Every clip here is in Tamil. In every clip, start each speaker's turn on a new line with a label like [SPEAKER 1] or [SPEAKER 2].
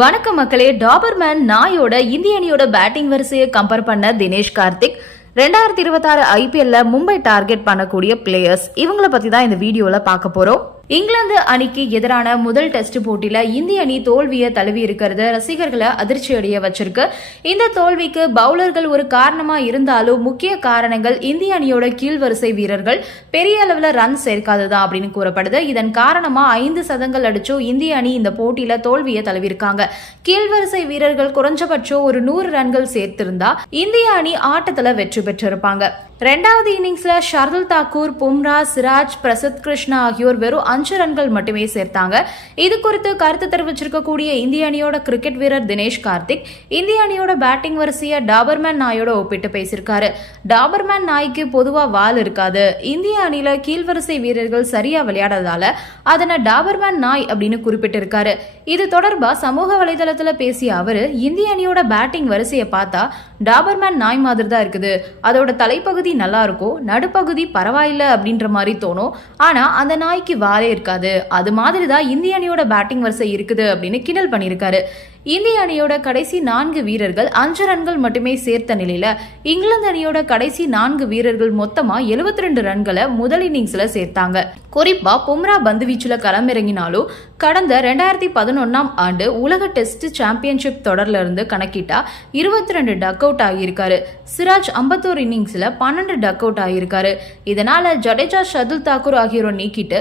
[SPEAKER 1] வணக்கம் மக்களே. டாபர்மேன் நாயோட இந்திய அணியோட பேட்டிங் வரிசையை கம்பேர் பண்ண தினேஷ் கார்த்திக். ரெண்டாயிரத்தி இருபத்தாறு ஐபிஎல்ல மும்பை டார்கெட் பண்ணக்கூடிய பிளேயர்ஸ் இவங்கள பத்தி தான் இந்த வீடியோல பார்க்க போறோம். இங்கிலாந்து அணிக்கு எதிரான முதல் டெஸ்ட் போட்டியில இந்திய அணி தோல்வியை தழுவி இருக்கிறது. ரசிகர்களை அதிர்ச்சி அடைய வச்சிருக்கு. இந்த தோல்விக்கு பவுலர்கள் ஒரு காரணமா இருந்தாலும் முக்கிய காரணங்கள் இந்திய அணியோட கீழ்வரிசை வீரர்கள். பெரிய அளவுல ரன் சேர்க்காததான் அப்படின்னு கூறப்படுது. இதன் காரணமா ஐந்து சதங்கள் அடிச்சும் இந்திய அணி இந்த போட்டியில தோல்வியை தழுவிருக்காங்க கீழ்வரிசை வீரர்கள் குறைஞ்சபட்சம் ஒரு நூறு ரன்கள் சேர்த்திருந்தா இந்திய அணி ஆட்டத்துல வெற்றி பெற்றிருப்பாங்க. ரெண்டாவது இன்னிங்ஸில் ஷர்துல் தாக்கூர் பும்ரா சிராஜ் பிரசத் கிருஷ்ணா ஆகியோர் வெறும் அஞ்சு ரன்கள் மட்டுமே சேர்த்தாங்க. இது குறித்து கருத்து தெரிவிச்சிருக்கக்கூடிய இந்திய அணியோட கிரிக்கெட் வீரர் தினேஷ் கார்த்திக் இந்திய அணியோட பேட்டிங் வரிசையை டாபர்மேன் நாயோட ஒப்பிட்டு பேசியிருக்காரு. டாபர்மேன் நாய்க்கு பொதுவாக வால் இருக்காது. இந்திய அணியில கீழ்வரிசை வீரர்கள் சரியா விளையாடாதால அதனை டாபர்மேன் நாய் அப்படின்னு குறிப்பிட்டிருக்காரு. இது தொடர்பாக சமூக வலைதளத்தில் பேசிய அவர் இந்திய அணியோட பேட்டிங் வரிசையை பார்த்தா டாபர்மேன் நாய் மாதிரி தான் இருக்குது. அதோட தலைப்பகுதி நல்லா இருக்கும் நடுப்பகுதி பரவாயில்ல அப்படின்ற மாதிரி தோணும். ஆனா அந்த நாய்க்கு வாலே இருக்காது. அது மாதிரி தான் இந்திய அணியோட பேட்டிங் வரிசை இருக்குது அப்படின்னு கிண்டல் பண்ணியிருக்காரு. இந்திய அணியோட கடைசி நான்கு வீரர்கள் அஞ்சு ரன்கள் மட்டுமே சேர்த்த நிலையில இங்கிலாந்து அணியோட கடைசி நான்கு வீரர்கள் மொத்தமா 72 ரெண்டு ரன்களை முதல் இன்னிங்ஸ்ல சேர்த்தாங்க. குறிப்பா பும்ரா பந்து பந்துவீச்சுல களமிறங்கினாலும் கடந்த ரெண்டாயிரத்தி பதினொன்னாம் ஆண்டு உலக டெஸ்ட் சாம்பியன்ஷிப் தொடர்ல இருந்து கணக்கிட்டா இருபத்தி ரெண்டு டக் அவுட் ஆகியிருக்காரு. சிராஜ் ஐம்பத்தோரு இன்னிங்ஸில் பன்னெண்டு டக் அவுட் ஆகியிருக்காரு. இதனால ஜடேஜா ஷதுல் தாக்கூர் ஆகியோரை நீக்கிட்டு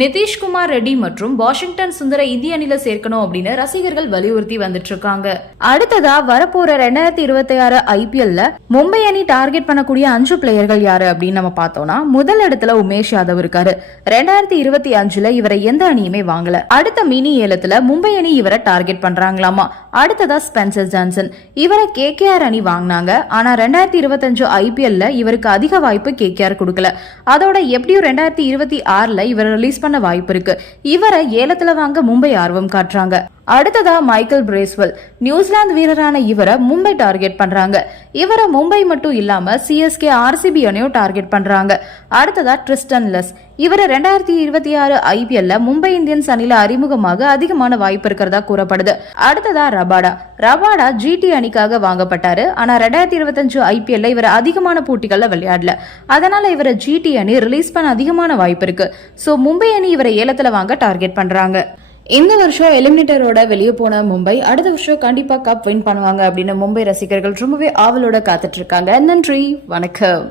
[SPEAKER 1] நிதிஷ்குமார் ரெட்டி மற்றும் வாஷிங்டன் சுந்தர இந்திய அணில சேர்க்கணும் அப்படின்னு ரசிகர்கள் வலியுறுத்தி வந்துட்டு இருக்காங்க. அடுத்ததா வரப்போற ரெண்டாயிரத்தி இருபத்தி ஆறு ஐபிஎல்ல மும்பை அணி டார்கெட் பண்ணக்கூடிய அஞ்சு பிளேயர்கள் யாரு அப்படின்னு நம்ம பார்த்தோம்னா முதல் இடத்துல உமேஷ் யாதவ் இருக்காரு. ரெண்டாயிரத்தி இருபத்தி அஞ்சுல இவரை எந்த அணியுமே வாங்கல. அடுத்த மினி ஏலத்துல மும்பை அணி இவரை டார்கெட் பண்றாங்களாமா. அடுத்ததா ஸ்பென்சர் ஜான்சன். இவரை கேகேஆர் அணி வாங்கினாங்க. ஆனா ரெண்டாயிரத்தி இருபத்தஞ்சு ஐபிஎல்ல இவருக்கு அதிக வாய்ப்பு கேகேஆர் கொடுக்கல. அதோட எப்படியும் ரெண்டாயிரத்தி இருபத்தி ஆறுல இவர் ரிலீஸ் பண்ண வாய்ப்பு இருக்கு. இவரை ஏலத்துல வாங்க மும்பை ஆர்வம் காட்டுறாங்க. அடுத்ததா மைக்கேல் பிரேஸ்வெல். நியூசிலாந்து வீரரான இவரை மும்பை டார்கெட் பண்றாங்க. இவரை மும்பை மட்டும் இல்லாம சிஎஸ்கே ஆர்சிபி அணியும் டார்கெட் பண்றாங்க. அடுத்ததா ட்ரிஸ்டன் லெஸ். இவரை ரெண்டாயிரத்தி இருபத்தி ஆறு ஐபிஎல்ல மும்பை இந்தியன்ஸ் அணில அறிமுகமாக அதிகமான வாய்ப்பு இருக்கிறதா கூறப்படுது. அடுத்ததா ரபாடா. ரபாடா ஜிடி அணிக்காக வாங்கப்பட்டாரு. ஆனா ரெண்டாயிரத்தி இருபத்தஞ்சு ஐபிஎல்ல இவர் அதிகமான போட்டிகள்ல விளையாடல. அதனால இவரை ஜிடி அணி ரிலீஸ் பண்ண அதிகமான வாய்ப்பு இருக்கு. சோ மும்பை அணி இவரை ஏலத்துல வாங்க டார்கெட் பண்றாங்க. இந்த வருஷம் எலிமினேட்டரோட வெளியே போன மும்பை அடுத்த வருஷம் கண்டிப்பா கப் வின் பண்ணுவாங்க அப்படின்னு மும்பை ரசிகர்கள் ரொம்பவே ஆவலோட காத்துட்டு இருக்காங்க. நன்றி வணக்கம்.